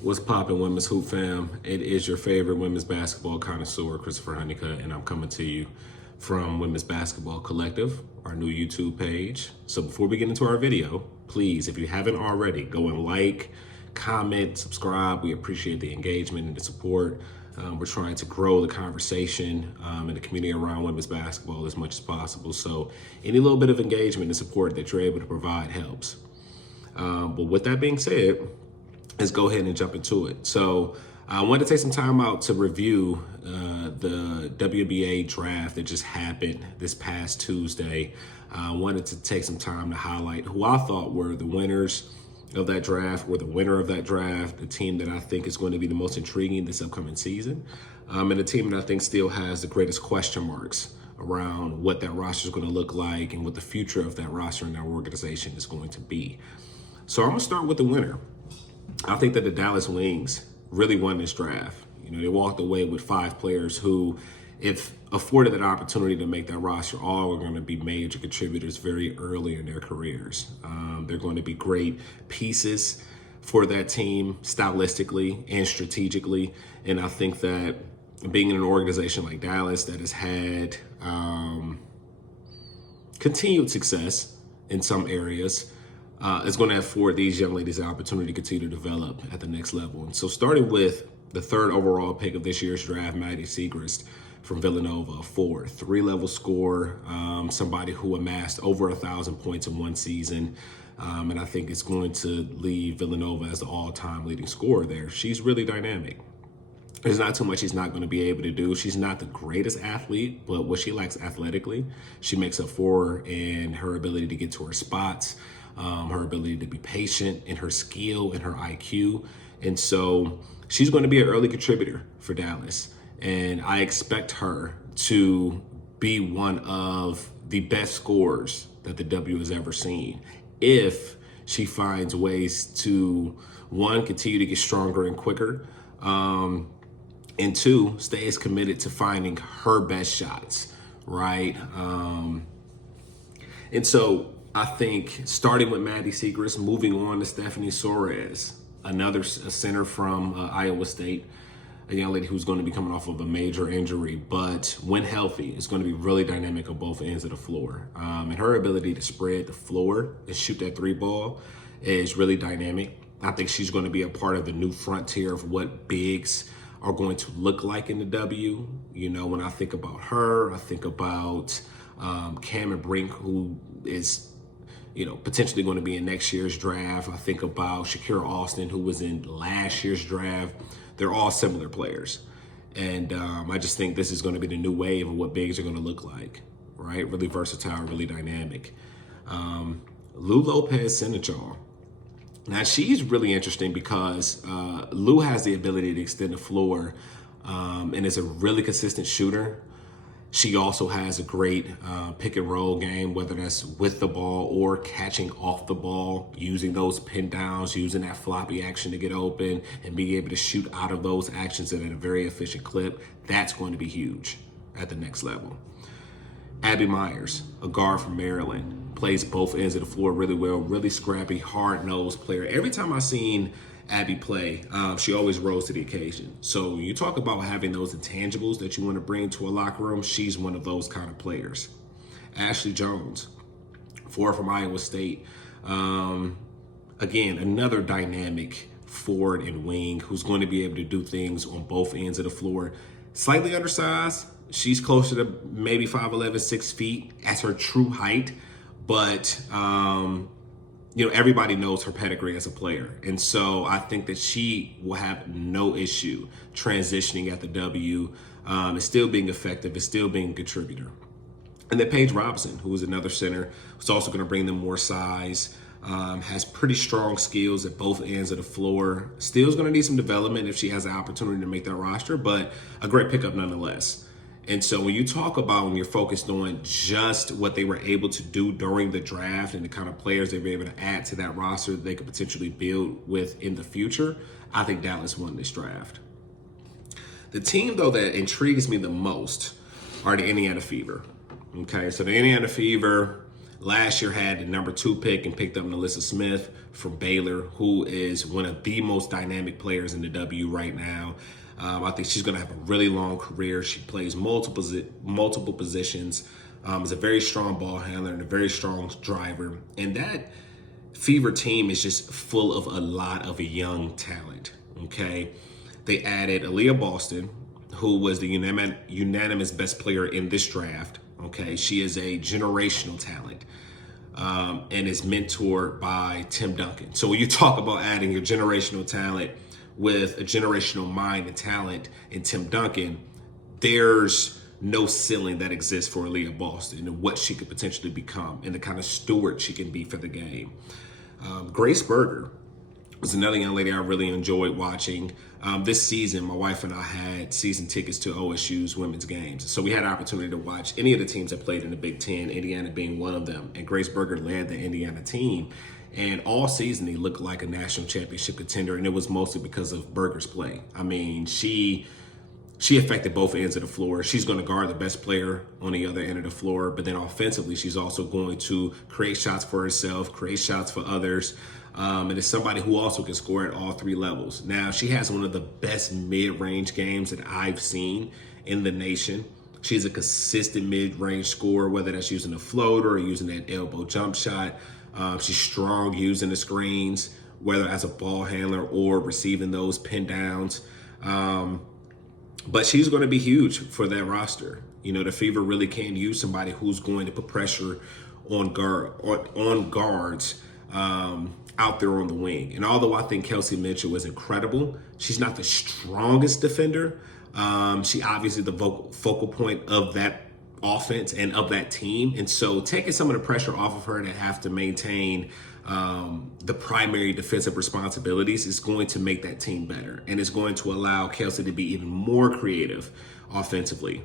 What's poppin', women's hoop fam? It is your favorite women's basketball connoisseur, Christopher Honeycutt, and I'm coming to you from Women's Basketball Collective, our new YouTube page. So before we get into our video, please, if you haven't already, go and like, comment, subscribe. We appreciate the engagement and the support. We're trying to grow the conversation in the community around women's basketball as much as possible. So any little bit of engagement and support that you're able to provide helps. But with that being said, let's go ahead and jump into it. So I wanted to take some time out to review the WNBA draft that just happened this past Tuesday. I wanted to take some time to highlight who I thought were the winners of that draft, the winner of that draft, the team that I think is going to be the most intriguing this upcoming season, and the team that I think still has the greatest question marks around what that roster is going to look like and what the future of that roster and that organization is going to be. So I'm going to start with the winner. I think that the Dallas Wings really won this draft. You know, they walked away with 5 players who, if afforded that opportunity to make that roster, all are going to be major contributors very early in their careers. They're going to be great pieces for that team stylistically and strategically. And I think that being in an organization like Dallas that has had continued success in some areas, is going to afford these young ladies the opportunity to continue to develop at the next level. And so starting with the 3rd overall pick of this year's draft, Maddie Siegrist from Villanova, a forward, 3-level scorer, somebody who amassed over 1,000 points in one season. And I think it's going to leave Villanova as the all-time leading scorer there. She's really dynamic. There's not too much she's not going to be able to do. She's not the greatest athlete, but what she lacks athletically, she makes up for in her ability to get to her spots, her ability to be patient, and her skill and her IQ. And so she's going to be an early contributor for Dallas. And I expect her to be one of the best scorers that the W has ever seen if she finds ways to, 1, continue to get stronger and quicker, and 2, stays committed to finding her best shots, right? And so I think starting with Maddie Siegrist, moving on to Stephanie Soares, another center from Iowa State, a young lady who's going to be coming off of a major injury, but when healthy, is going to be really dynamic on both ends of the floor. And her ability to spread the floor and shoot that 3 ball is really dynamic. I think she's going to be a part of the new frontier of what bigs are going to look like in the W. You know, when I think about her, I think about Cameron Brink, who is, you know, potentially going to be in next year's draft. I think about Shakira Austin, who was in last year's draft. They're all similar players. And I just think this is going to be the new wave of what bigs are going to look like, right? Really versatile, really dynamic. Lou Lopez-Senechal. Now, she's really interesting because Lou has the ability to extend the floor and is a really consistent shooter. She also has a great pick and roll game, whether that's with the ball or catching off the ball, using those pin downs, using that floppy action to get open and being able to shoot out of those actions at a very efficient clip. That's going to be huge at the next level. Abby Myers, a guard from Maryland, plays both ends of the floor really well, really scrappy, hard-nosed player. Every time I've seen Abby play, she always rose to the occasion. So when you talk about having those intangibles that you want to bring to a locker room, she's one of those kind of players. Ashley Jones, forward from Iowa State. Again, another dynamic forward and wing who's going to be able to do things on both ends of the floor. Slightly undersized. She's closer to maybe 5'11", 6 feet as her true height. But, you know, everybody knows her pedigree as a player. And so I think that she will have no issue transitioning at the W, and still being effective, and still being a contributor. And then Paige Robinson, who is another center, who's also going to bring them more size, has pretty strong skills at both ends of the floor. Still is going to need some development if she has the opportunity to make that roster, but a great pickup nonetheless. And so when you talk about, when you're focused on just what they were able to do during the draft and the kind of players they were able to add to that roster that they could potentially build with in the future, I think Dallas won this draft. The team, though, that intrigues me the most are the Indiana Fever. Okay, so the Indiana Fever, Last year had the number 2 pick and picked up Alyssa Smith from Baylor, who is one of the most dynamic players in the W right now. I think she's going to have a really long career. She plays multiple positions, is a very strong ball handler and a very strong driver. And that Fever team is just full of a lot of young talent, okay? They added Aaliyah Boston, who was the unanimous best player in this draft, okay? She is a generational talent and is mentored by Tim Duncan. So when you talk about adding your generational talent with a generational mind and talent in Tim Duncan, there's no ceiling that exists for Aaliyah Boston and what she could potentially become and the kind of steward she can be for the game. Grace Berger was another young lady I really enjoyed watching. This season, my wife and I had season tickets to OSU's women's games. So we had an opportunity to watch any of the teams that played in the Big Ten, Indiana being one of them. And Grace Berger led the Indiana team. And all season, he looked like a national championship contender. And it was mostly because of Berger's play. I mean, she affected both ends of the floor. She's going to guard the best player on the other end of the floor. But then offensively, she's also going to create shots for herself, create shots for others. And is somebody who also can score at all 3 levels. Now, she has one of the best mid-range games that I've seen in the nation. She's a consistent mid-range scorer, whether that's using a floater or using that elbow jump shot. She's strong using the screens, whether as a ball handler or receiving those pin downs. But she's going to be huge for that roster. You know, the Fever really can use somebody who's going to put pressure on guards out there on the wing. And although I think Kelsey Mitchell is incredible, she's not the strongest defender. She obviously the focal point of that offense and of that team. And so taking some of the pressure off of her to have to maintain the primary defensive responsibilities is going to make that team better. And it's going to allow Kelsey to be even more creative offensively.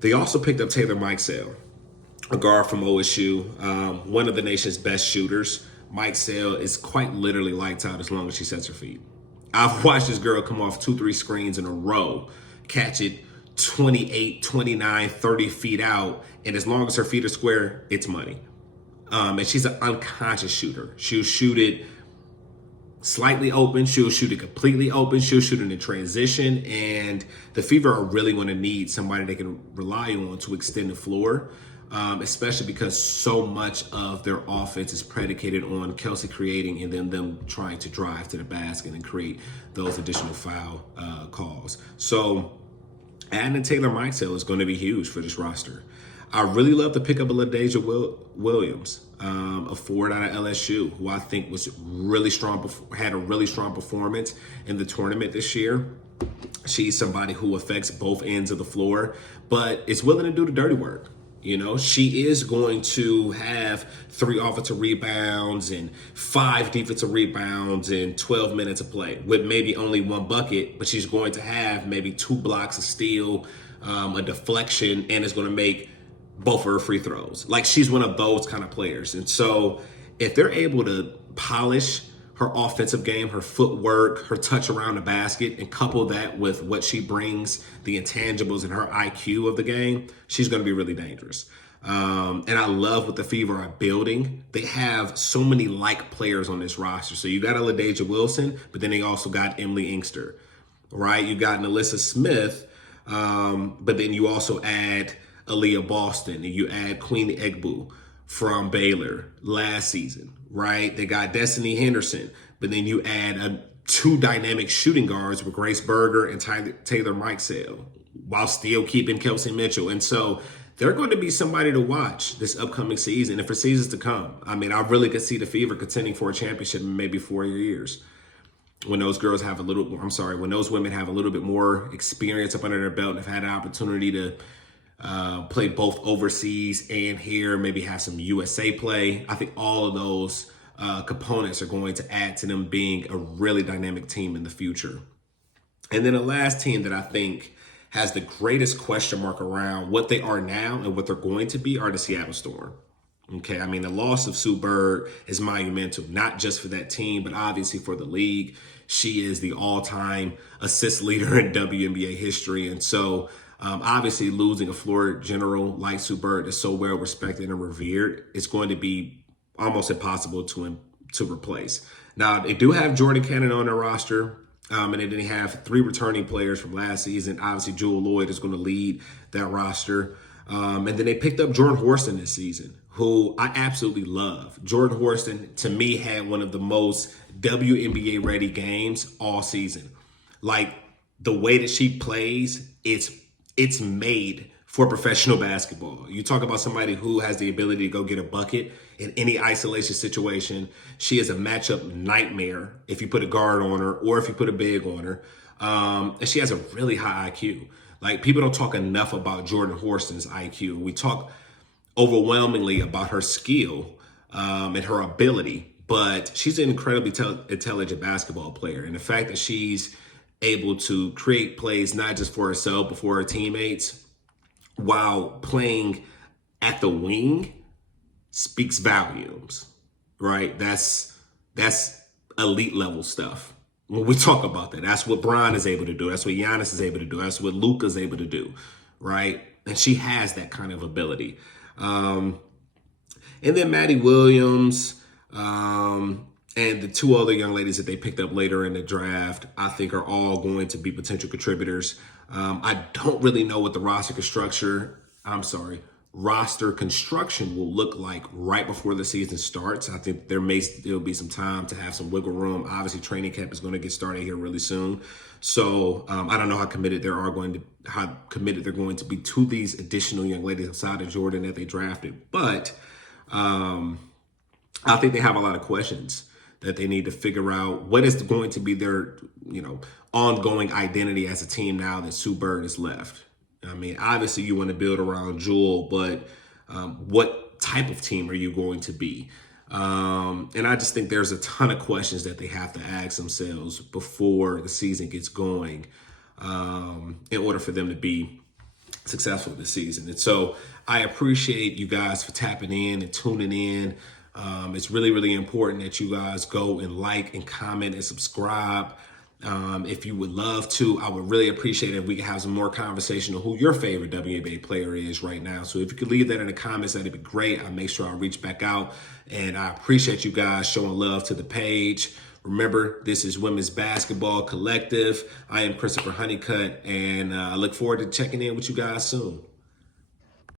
They also picked up Taylor Mikesell, a guard from OSU, one of the nation's best shooters. Mikesell is quite literally lights out as long as she sets her feet. I've watched this girl come off 2-3 screens in a row, catch it 28, 29, 30 feet out, and as long as her feet are square, it's money. And she's an unconscious shooter. She'll shoot it slightly open, she'll shoot it completely open, she'll shoot it in transition, and the Fever are really going to need somebody they can rely on to extend the floor. Especially because so much of their offense is predicated on Kelsey creating and then them trying to drive to the basket and create those additional foul calls. So adding Taylor Mikesell is going to be huge for this roster. I really love the pickup of LaDasia Williams, a forward out of LSU, who I think was really strong, had a really strong performance in the tournament this year. She's somebody who affects both ends of the floor, but is willing to do the dirty work. You know, she is going to have 3 offensive rebounds and 5 defensive rebounds in 12 minutes of play with maybe only 1 bucket, but she's going to have maybe 2 blocks of steal, a deflection, and is going to make both of her free throws. Like, she's one of those kind of players. And so if they're able to polish her offensive game, her footwork, her touch around the basket, and couple that with what she brings, the intangibles and her IQ of the game, she's going to be really dangerous. And I love what the Fever are building. They have so many like players on this roster. So you got a LaDasia Wilson, but then they also got Emily Inkster, right? You got an Alyssa Smith, but then you also add Aaliyah Boston, and you add Queen Egbu from Baylor last season, right? They got Destiny Henderson, but then you add 2 dynamic shooting guards with Grace Berger and Taylor Mikesell while still keeping Kelsey Mitchell. And so they're going to be somebody to watch this upcoming season and for seasons to come. I mean, I really could see the Fever contending for a championship in maybe 4 years when those girls have when those women have a little bit more experience up under their belt and have had an opportunity to play both overseas and here, maybe have some USA play. I think all of those components are going to add to them being a really dynamic team in the future. And then the last team that I think has the greatest question mark around what they are now and what they're going to be are the Seattle Storm. Okay, I mean, the loss of Sue Bird is monumental, not just for that team, but obviously for the league. She is the all-time assist leader in WNBA history. And so Obviously, losing a floor general like Sue Bird is so well respected and revered, it's going to be almost impossible to replace. Now, they do have Jordan Cannon on their roster. And then they have 3 returning players from last season. Obviously, Jewel Lloyd is going to lead that roster. And then they picked up Jordan Horston this season, who I absolutely love. Jordan Horston, to me, had one of the most WNBA ready games all season. Like, the way that she plays, it's made for professional basketball. You talk about somebody who has the ability to go get a bucket in any isolation situation. She is a matchup nightmare if you put a guard on her or if you put a big on her. And she has a really high IQ. Like, people don't talk enough about Jordan Horston's IQ. We talk overwhelmingly about her skill and her ability, but she's an incredibly intelligent basketball player. And the fact that she's able to create plays not just for herself but for her teammates while playing at the wing speaks volumes, right? That's elite level stuff. When we talk about that, that's what Bron is able to do. That's what Giannis is able to do. That's what Luka is able to do, right? And she has that kind of ability. And then Maddie Williams and the 2 other young ladies that they picked up later in the draft, I think are all going to be potential contributors. I don't really know what the roster construction will look like right before the season starts. I think there may still be some time to have some wiggle room. Obviously, training camp is going to get started here really soon. So I don't know how committed they're going to be to these additional young ladies outside of Jordan that they drafted. But I think they have a lot of questions that they need to figure out. What is going to be their, ongoing identity as a team now that Sue Bird is left? I mean, obviously you want to build around Jewel, but what type of team are you going to be? And I just think there's a ton of questions that they have to ask themselves before the season gets going in order for them to be successful this season. And so I appreciate you guys for tapping in and tuning in. It's really, really important that you guys go and like and comment and subscribe. If you would love to, I would really appreciate it if we could have some more conversation on who your favorite WNBA player is right now. So if you could leave that in the comments, that'd be great. I'll make sure I reach back out, and I appreciate you guys showing love to the page. Remember, this is Women's Basketball Collective. I am Christopher Honeycutt, and I look forward to checking in with you guys soon.